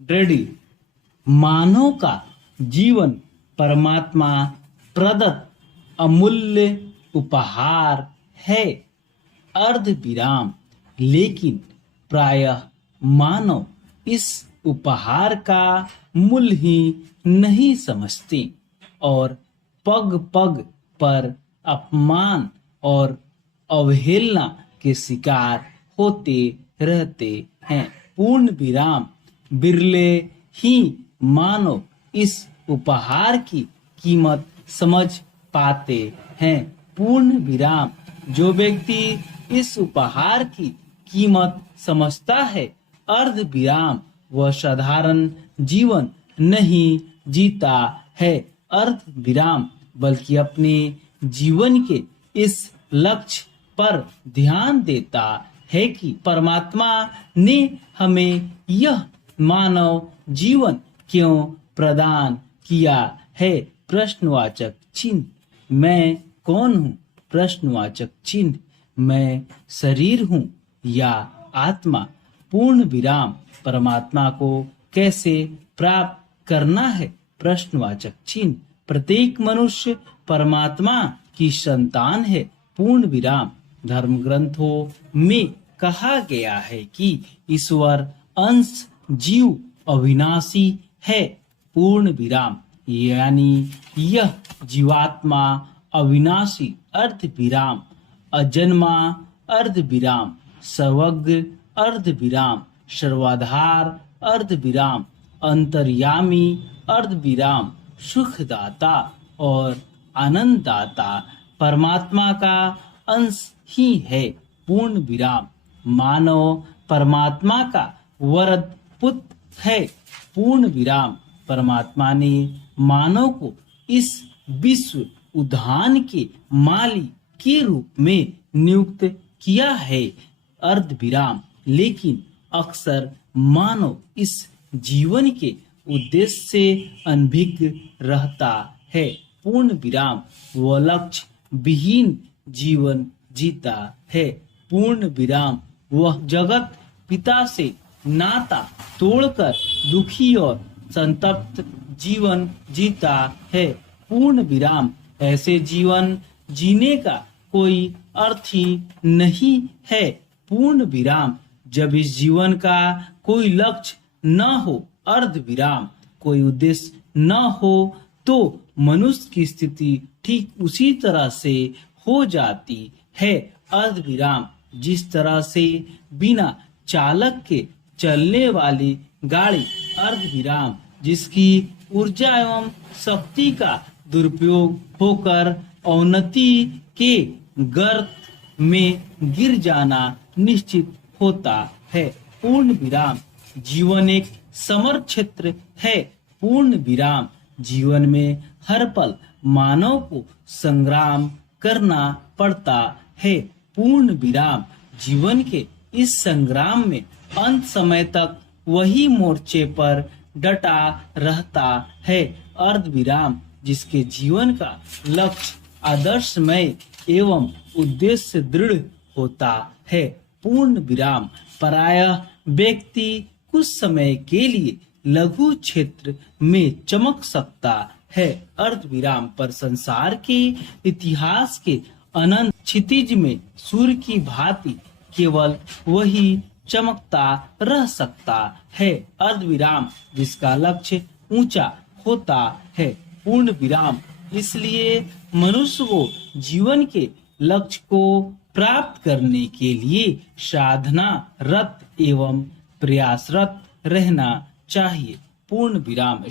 ड्रेडी, मानव का जीवन परमात्मा प्रदत्त अमूल्य उपहार है। अर्ध विराम, लेकिन प्रायः मानव इस उपहार का मूल्य ही नहीं समझते और पग पग पर अपमान और अवहेलना के शिकार होते रहते हैं। पूर्ण विराम, बिरले ही मानव इस उपहार की कीमत समझ पाते हैं। पूर्ण विराम, जो व्यक्ति इस उपहार की कीमत समझता है, अर्ध विराम वह साधारण जीवन नहीं जीता है। अर्ध विराम बल्कि अपने जीवन के इस लक्ष्य पर ध्यान देता है कि परमात्मा ने हमें यह मानव जीवन क्यों प्रदान किया है। प्रश्नवाचक चिन्ह, मैं कौन हूँ? प्रश्नवाचक चिन्ह, मैं शरीर हूँ या आत्मा? पूर्ण विराम, परमात्मा को कैसे प्राप्त करना है? प्रश्नवाचक चिन्ह, प्रत्येक मनुष्य परमात्मा की संतान है। पूर्ण विराम, धर्म ग्रंथों में कहा गया है कि ईश्वर अंश जीव अविनाशी है। पूर्ण विराम, यानी यह जीवात्मा अविनाशी। अर्ध विराम, अजन्मा अर्ध विराम, सर्वज्ञ अर्ध विराम, सर्वाधार अर्ध विराम, अंतर्यामी अर्ध विराम, सुखदाता और आनंददाता परमात्मा का अंश ही है। पूर्ण विराम, मानव परमात्मा का वरद पुत्र है। पूर्ण विराम, परमात्मा ने मानव को इस विश्व उद्यान के माली के रूप में नियुक्त किया है। अर्ध विराम, लेकिन अक्सर मानव इस जीवन के उद्देश्य से अनभिज्ञ रहता है। पूर्ण विराम, वह लक्ष्य विहीन जीवन जीता है। पूर्ण विराम, वह जगत पिता से नाता तोड़कर दुखी और संतप्त जीवन जीता है। पूर्ण विराम, ऐसे जीवन जीने का कोई अर्थ ही नहीं है। पूर्ण विराम, जब इस जीवन का कोई लक्ष्य न हो, अर्ध विराम, कोई उद्देश्य न हो, तो मनुष्य की स्थिति ठीक उसी तरह से हो जाती है। अर्ध विराम, जिस तरह से बिना चालक के चलने वाली गाड़ी। अर्ध विराम, जिसकी ऊर्जा एवं शक्ति का दुरुपयोग होकर अवनति के गर्त में गिर जाना निश्चित होता है। पूर्ण विराम, जीवन एक समर क्षेत्र है। पूर्ण विराम, जीवन में हर पल मानव को संग्राम करना पड़ता है। पूर्ण विराम, जीवन के इस संग्राम में अंत समय तक वही मोर्चे पर डटा रहता है। अर्ध विराम, जिसके जीवन का लक्ष्य आदर्शमय एवं उद्देश्य दृढ़ होता है। पूर्ण विराम, प्रायः व्यक्ति कुछ समय के लिए लघु क्षेत्र में चमक सकता है। अर्ध विराम पर संसार के इतिहास के अनंत क्षितिज में सूर्य की भांति केवल वही चमकता रह सकता है। अर्ध विराम, जिसका लक्ष्य ऊंचा होता है। पूर्ण विराम, इसलिए मनुष्य को जीवन के लक्ष्य को प्राप्त करने के लिए साधना रत एवं प्रयासरत रहना चाहिए। पूर्ण विराम।